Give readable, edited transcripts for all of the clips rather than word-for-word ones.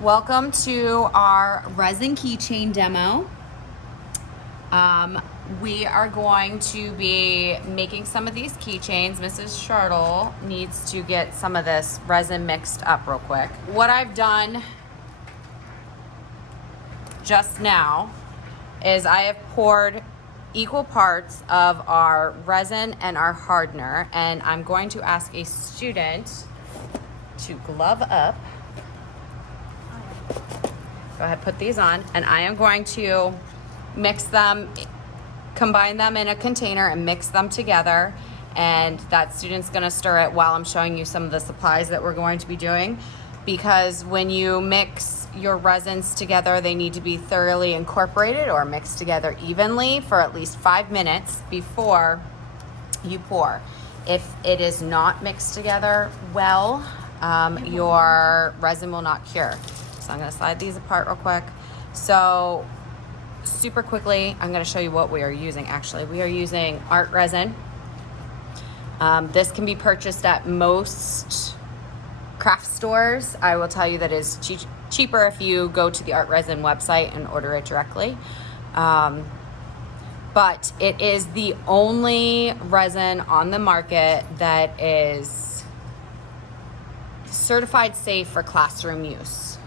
Welcome to our resin keychain demo. We are going to be making some of these keychains. Mrs. Shirtle needs to get some of this resin mixed up real quick. What I've done just now is I have poured equal parts of our resin and our hardener, and I'm going to ask a student to glove up. Go ahead, put these on, and I am going to mix them, combine them in a container and mix them together. And that student's gonna stir it while I'm showing you some of the supplies that we're going to be doing. Because when you mix your resins together, they need to be thoroughly incorporated or mixed together evenly for at least 5 minutes before you pour. If it is not mixed together well, your resin will not cure. So I'm gonna slide these apart real quick. So super quickly, I'm gonna show you what we are using. Actually, we are using art resin. This can be purchased at most craft stores. I will tell you that is cheaper if you go to the art resin website and order it directly. But it is the only resin on the market that is certified safe for classroom use.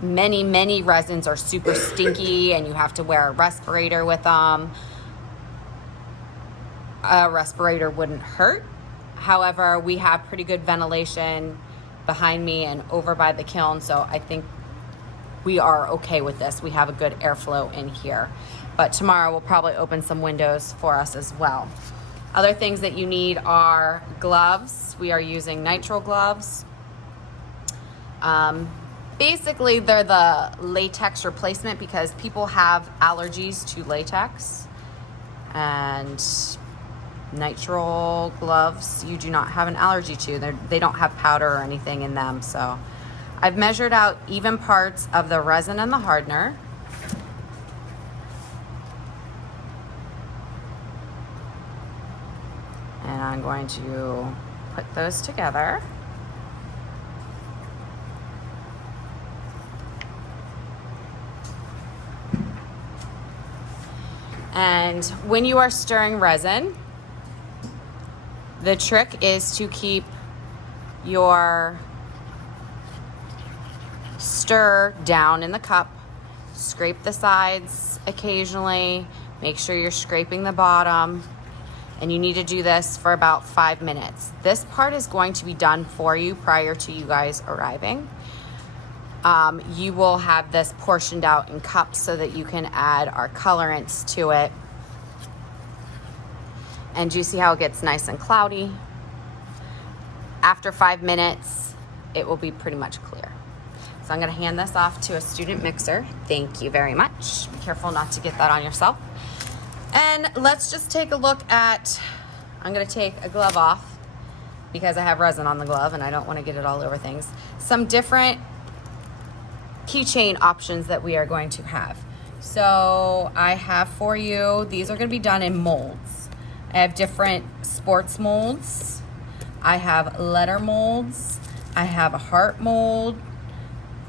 Many resins are super stinky and you have to wear a respirator with them. A respirator wouldn't hurt. However, we have pretty good ventilation behind me and over by the kiln, so I think we are okay with this. We have a good airflow in here. But tomorrow we'll probably open some windows for us as well. Other things that you need are gloves. We are using nitrile gloves. Basically, they're the latex replacement because people have allergies to latex. And nitrile gloves, you do not have an allergy to. They don't have powder or anything in them. So I've measured out even parts of the resin and the hardener. And I'm going to put those together. And when you are stirring resin, the trick is to keep your stir down in the cup, scrape the sides occasionally, make sure you're scraping the bottom, and you need to do this for about 5 minutes. This part is going to be done for you prior to you guys arriving. You will have this portioned out in cups so that you can add our colorants to it. And do you see how it gets nice and cloudy? After 5 minutes, it will be pretty much clear. So I'm gonna hand this off to a student mixer. Thank you very much. Be careful not to get that on yourself. And let's just take a look at, I'm gonna take a glove off because I have resin on the glove and I don't wanna get it all over things. Some different keychain options that we are going to have. So I have for you, these are gonna be done in molds. I have different sports molds. I have letter molds. I have a heart mold,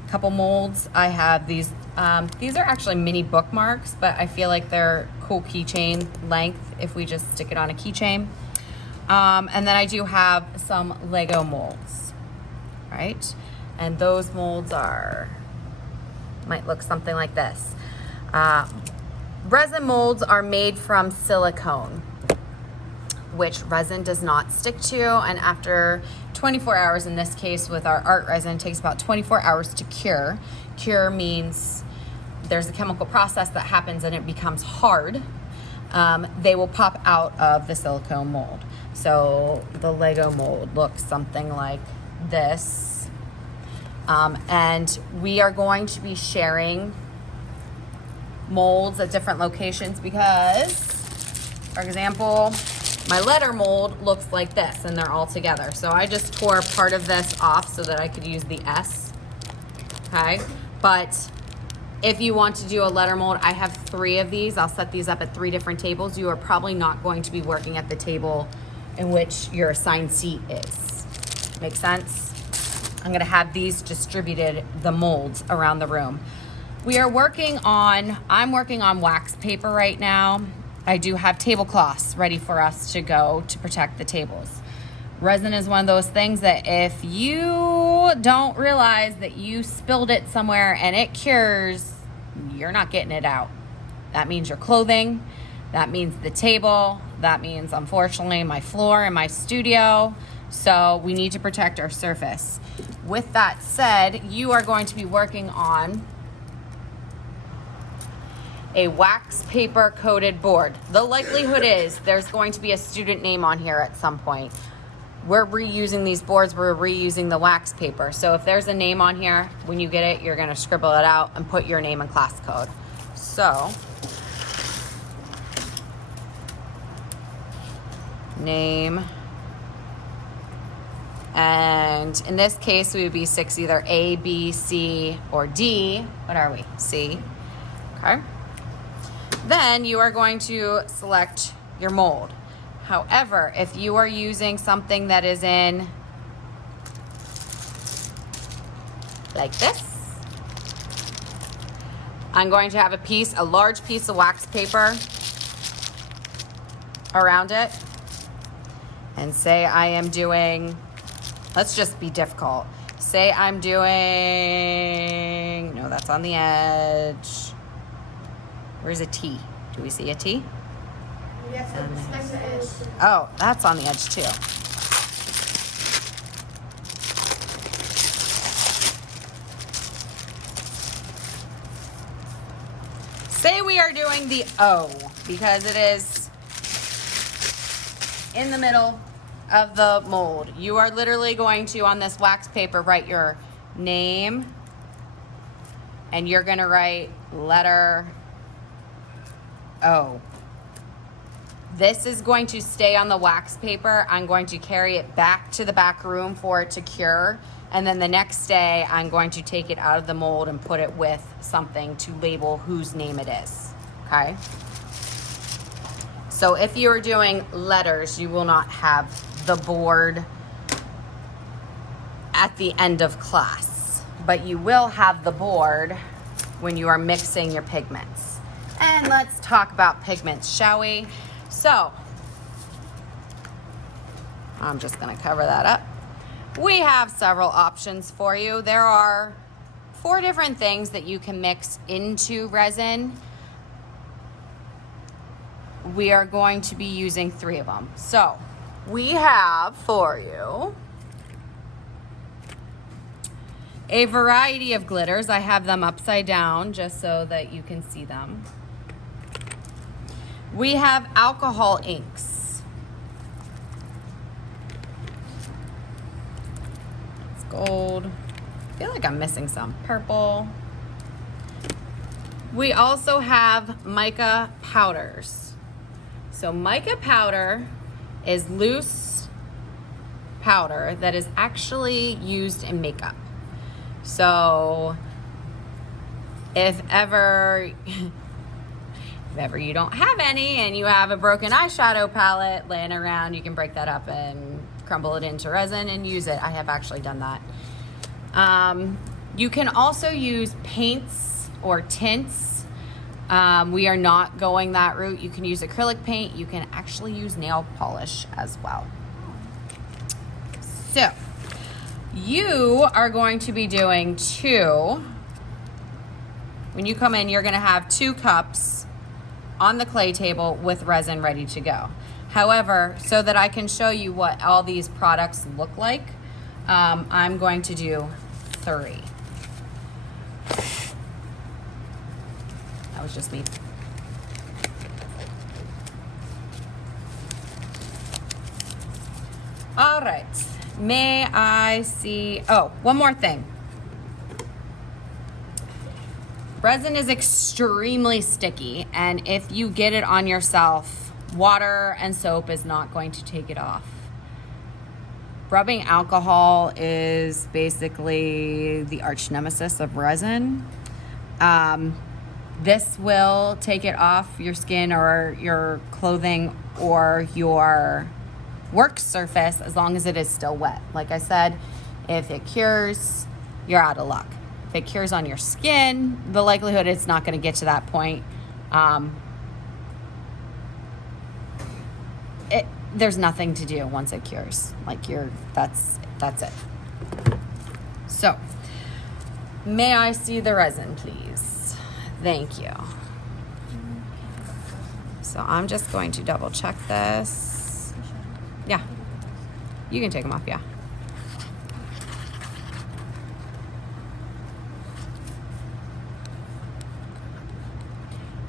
a couple molds. I have these are actually mini bookmarks, but I feel like they're cool keychain length if we just stick it on a keychain. And then I do have some Lego molds, right? And those molds might look something like this. Resin molds are made from silicone, which resin does not stick to, and after 24 hours, in this case with our art resin, it takes about 24 hours to cure. Cure means there's a chemical process that happens and it becomes hard. They will pop out of the silicone mold. So the Lego mold looks something like this. And we are going to be sharing molds at different locations because, for example, my letter mold looks like this and they're all together. So I just tore part of this off so that I could use the S, okay? But if you want to do a letter mold, I have 3 of these. I'll set these up at 3 different tables. You are probably not going to be working at the table in which your assigned seat is. Make sense? I'm gonna have these distributed, the molds, around the room. I'm working on wax paper right now. I do have tablecloths ready for us to go to protect the tables. Resin is one of those things that if you don't realize that you spilled it somewhere and it cures, you're not getting it out. That means your clothing, that means the table, that means, unfortunately, my floor in my studio. So we need to protect our surface. With that said, you are going to be working on a wax paper coated board. The likelihood is there's going to be a student name on here at some point. We're reusing these boards, we're reusing the wax paper. So if there's a name on here, when you get it, you're gonna scribble it out and put your name and class code. So, name, and in this case, we would be 6, either A, B, C, or D. What are we? C. Okay. Then you are going to select your mold. However, if you are using something that is in like this, I'm going to have a large piece of wax paper around it, and say I am doing, let's just be difficult. Say I'm doing, no, that's on the edge. Where's a T? Do we see a T? Yes, it's next to the edge. Oh, that's on the edge too. Say we are doing the O, because it is in the middle of the mold. You are literally going to, on this wax paper, write your name, and you're gonna write letter O. This is going to stay on the wax paper. I'm going to carry it back to the back room for it to cure. And then the next day, I'm going to take it out of the mold and put it with something to label whose name it is, okay? So if you are doing letters, you will not have the board at the end of class, but you will have the board when you are mixing your pigments. And let's talk about pigments, shall we? So, I'm just gonna cover that up. We have several options for you. There are 4 different things that you can mix into resin. We are going to be using 3 of them. So, we have for you a variety of glitters. I have them upside down just so that you can see them. We have alcohol inks. It's gold. I feel like I'm missing some. Purple. We also have mica powders. So mica powder is loose powder that is actually used in makeup. So if ever you don't have any and you have a broken eyeshadow palette laying around, you can break that up and crumble it into resin and use it. I have actually done that. You can also use paints or tints. We are not going that route. You can use acrylic paint. You can actually use nail polish as well. So you are going to be doing 2. When you come in, you're gonna have 2 cups on the clay table with resin ready to go. However, so that I can show you what all these products look like, I'm going to do 3. That was just me. All right, may I see, oh, one more thing. Resin is extremely sticky, and if you get it on yourself, water and soap is not going to take it off. Rubbing alcohol is basically the arch nemesis of resin. This will take it off your skin or your clothing or your work surface as long as it is still wet. Like I said, If it cures, you're out of luck. If it cures on your skin, the likelihood it's not going to get to that point. There's nothing to do once it cures. Like that's it. So, may I see the resin, please? Thank you. So I'm just going to double check this. Yeah, you can take them off, yeah.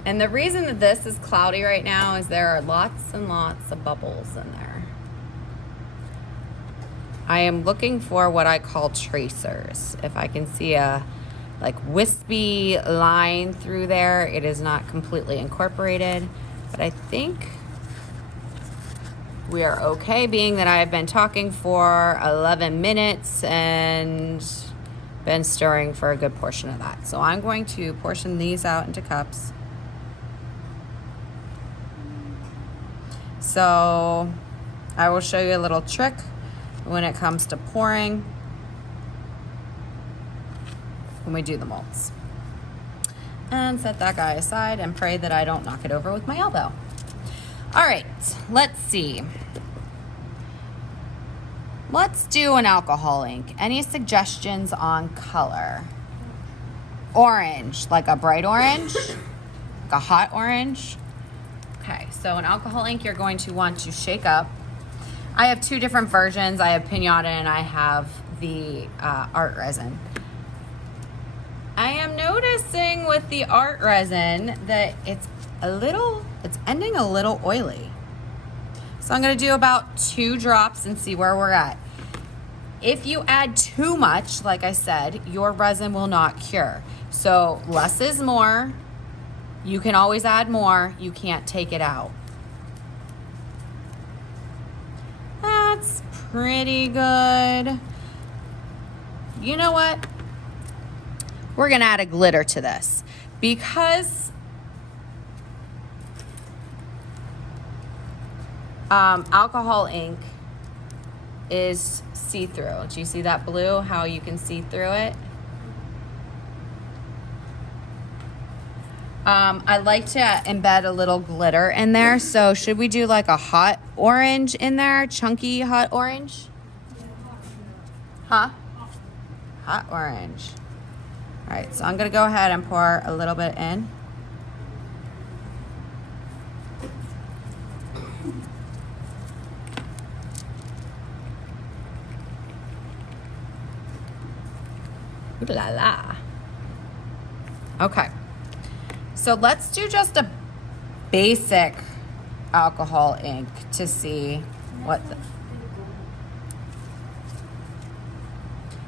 And the reason that this is cloudy right now is there are lots and lots of bubbles in there. I am looking for what I call tracers. If I can see a like wispy line through there, it is not completely incorporated, but I think we are okay, being that I have been talking for 11 minutes and been stirring for a good portion of that. So I'm going to portion these out into cups. So I will show you a little trick when it comes to pouring when we do the molds. And set that guy aside and pray that I don't knock it over with my elbow. All right, let's see. Let's do an alcohol ink. Any suggestions on color? Orange, like a bright orange, like a hot orange. Okay, so an alcohol ink you're going to want to shake up. I have two different versions. I have Pinata and I have the art resin. I am noticing with the art resin that it's ending a little oily. So I'm gonna do about 2 drops and see where we're at. If you add too much, like I said, your resin will not cure. So less is more. You can always add more. You can't take it out. That's pretty good. You know what? We're gonna add a glitter to this because alcohol ink is see-through. Do you see that blue? How you can see through it? I like to embed a little glitter in there. So should we do like a hot orange in there? Chunky hot orange? Huh? Hot orange. All right, so I'm gonna go ahead and pour a little bit in. Ooh la la. Okay. So let's do just a basic alcohol ink to see what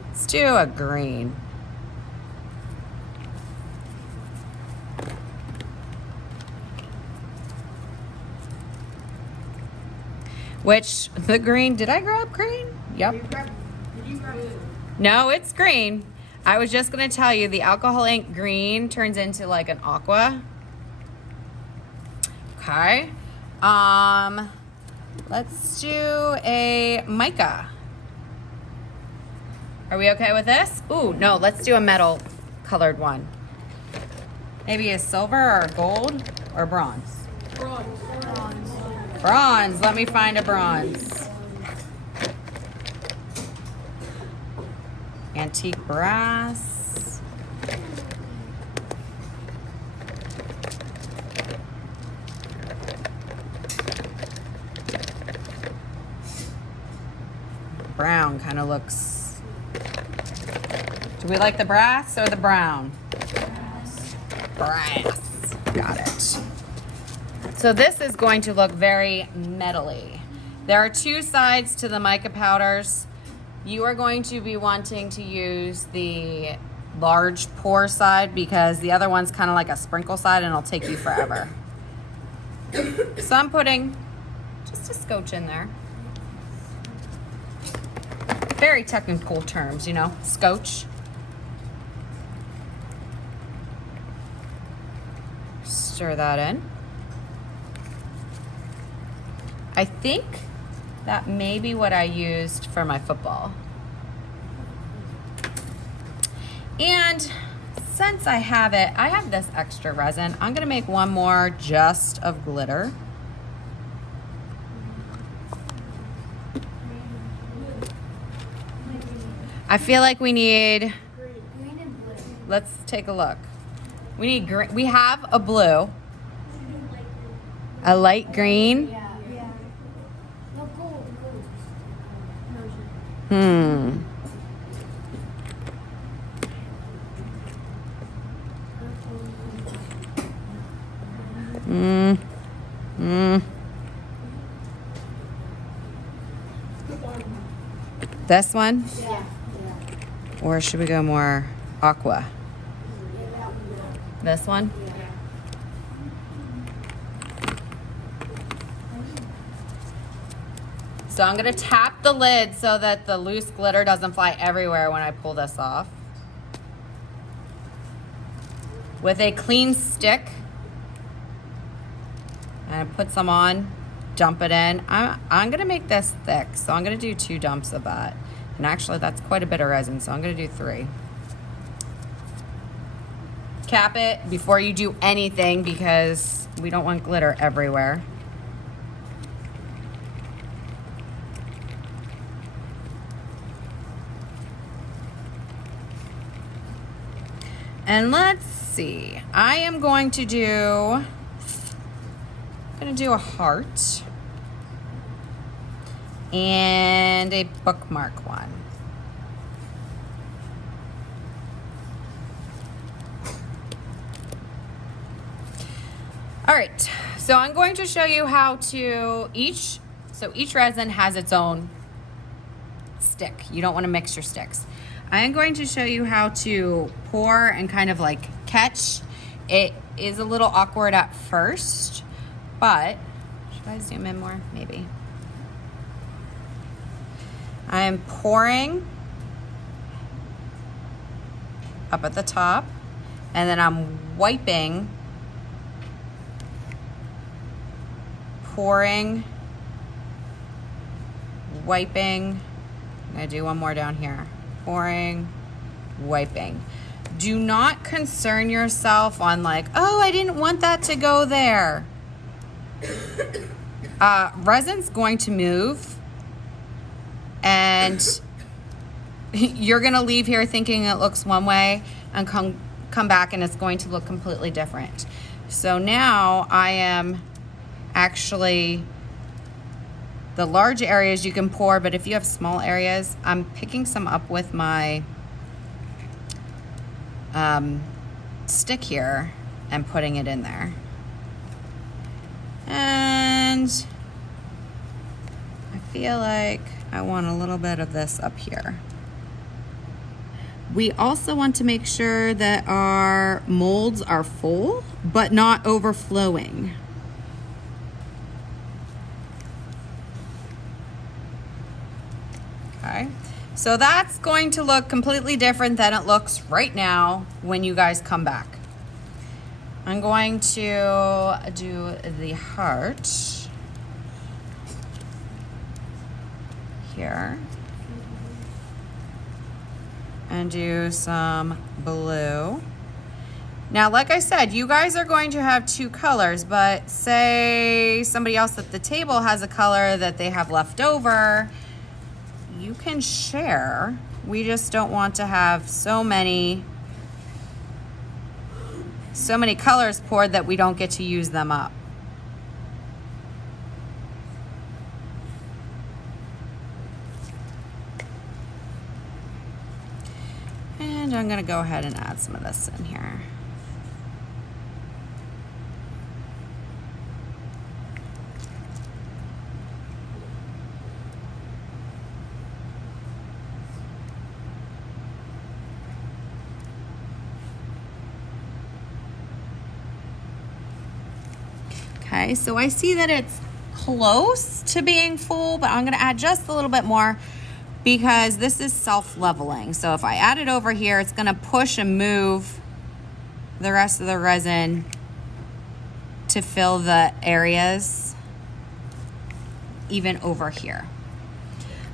let's do a green. Which the green, did I grab green? Yep. Did you grab it? No, it's green. I was just gonna tell you the alcohol ink green turns into like an aqua. Okay. Let's do a mica. Are we okay with this? Ooh, no, let's do a metal colored one. Maybe a silver or a gold or bronze. Bronze. Bronze, let me find a bronze. Antique brass. Brown kind of looks. Do we like the brass or the brown? Brass. Got it. So this is going to look very metally. There are 2 sides to the mica powders. You are going to be wanting to use the large pour side because the other one's kind of like a sprinkle side and it'll take you forever. So I'm putting just a scotch in there. Very technical terms, you know, scotch. Stir that in. I think that may be what I used for my football. And since I have it, I have this extra resin. I'm gonna make one more just of glitter. I feel like we need, let's take a look. We need green, we have a blue, a light green. This one? Yeah. Or should we go more aqua? This one? So I'm gonna tap the lid so that the loose glitter doesn't fly everywhere when I pull this off. With a clean stick, and put some on, dump it in. I'm gonna make this thick, so I'm gonna do 2 dumps of that. And actually that's quite a bit of resin, so I'm gonna do 3. Cap it before you do anything because we don't want glitter everywhere. And let's see, I am going to do, a heart and a bookmark one. All right, so I'm going to show you how to each resin has its own stick. You don't want to mix your sticks. I am going to show you how to pour and kind of like catch. It is a little awkward at first, but should I zoom in more? Maybe. I am pouring up at the top, and then I'm wiping, pouring, wiping. I'm gonna do one more down here. Pouring, wiping. Do not concern yourself on like, oh, I didn't want that to go there. Resin's going to move, and you're gonna leave here thinking it looks one way and come back and it's going to look completely different. So now I am actually, the large areas you can pour, but if you have small areas, I'm picking some up with my stick here and putting it in there. And I feel like I want a little bit of this up here. We also want to make sure that our molds are full, but not overflowing. Okay, so that's going to look completely different than it looks right now when you guys come back. I'm going to do the heart here and do some blue. Now, like I said, you guys are going to have 2 colors, but say somebody else at the table has a color that they have left over, you can share. We just don't want to have so many colors poured that we don't get to use them up. And I'm gonna go ahead and add some of this in here. Okay, so I see that it's close to being full, but I'm gonna add just a little bit more because this is self-leveling. So if I add it over here, it's gonna push and move the rest of the resin to fill the areas even over here.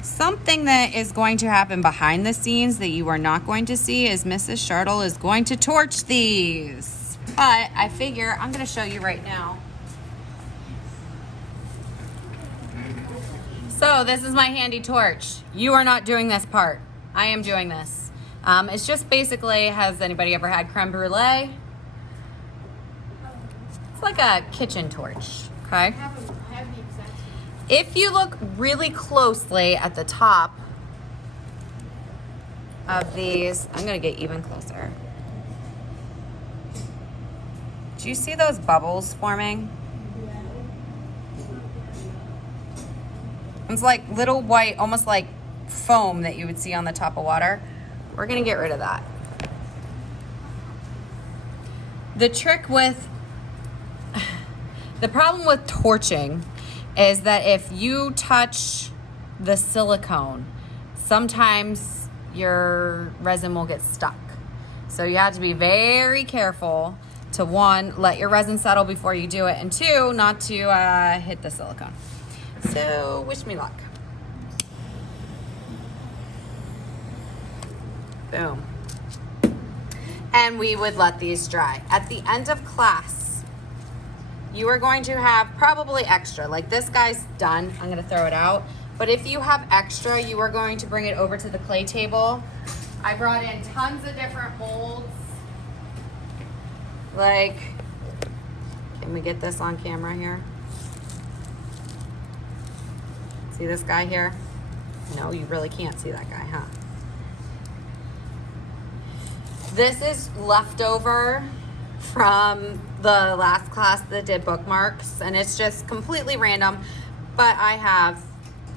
Something that is going to happen behind the scenes that you are not going to see is Mrs. Shartle is going to torch these. But I figure I'm going to show you right now. So this is my handy torch. You are not doing this part. I am doing this. It's just basically, has anybody ever had creme brulee? It's like a kitchen torch, okay? I have the exact same. If you look really closely at the top of these, I'm gonna get even closer. Do you see those bubbles forming? It's like little white, almost like foam that you would see on the top of water. We're gonna get rid of that. The trick with, the problem with torching is that if you touch the silicone, sometimes your resin will get stuck. So you have to be very careful to, one, let your resin settle before you do it, and two, not to hit the silicone. So wish me luck. Boom. And we would let these dry. At the end of class, you are going to have probably extra. Like this guy's done. I'm going to throw it out. But if you have extra, you are going to bring it over to the clay table. I brought in tons of different molds. Like, can we get this on camera here? See this guy here? No, you really can't see that guy, huh? This is leftover from the last class that did bookmarks, and it's just completely random, but I have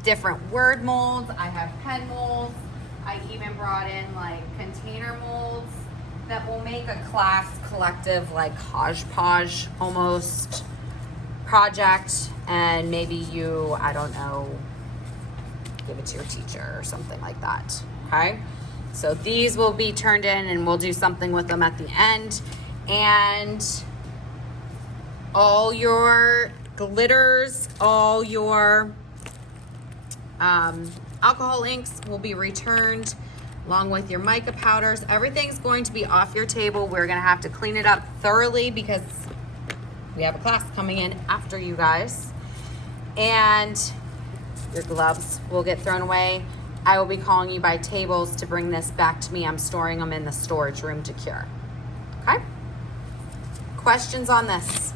different word molds, I have pen molds, I even brought in like container molds that will make a class collective like hodgepodge almost project, and maybe you, I don't know, give it to your teacher or something like that, okay? So these will be turned in and we'll do something with them at the end. And all your glitters, all your alcohol inks will be returned along with your mica powders. Everything's going to be off your table. We're gonna have to clean it up thoroughly because we have a class coming in after you guys. And your gloves will get thrown away. I will be calling you by tables to bring this back to me. I'm storing them in the storage room to cure. Okay? Questions on this?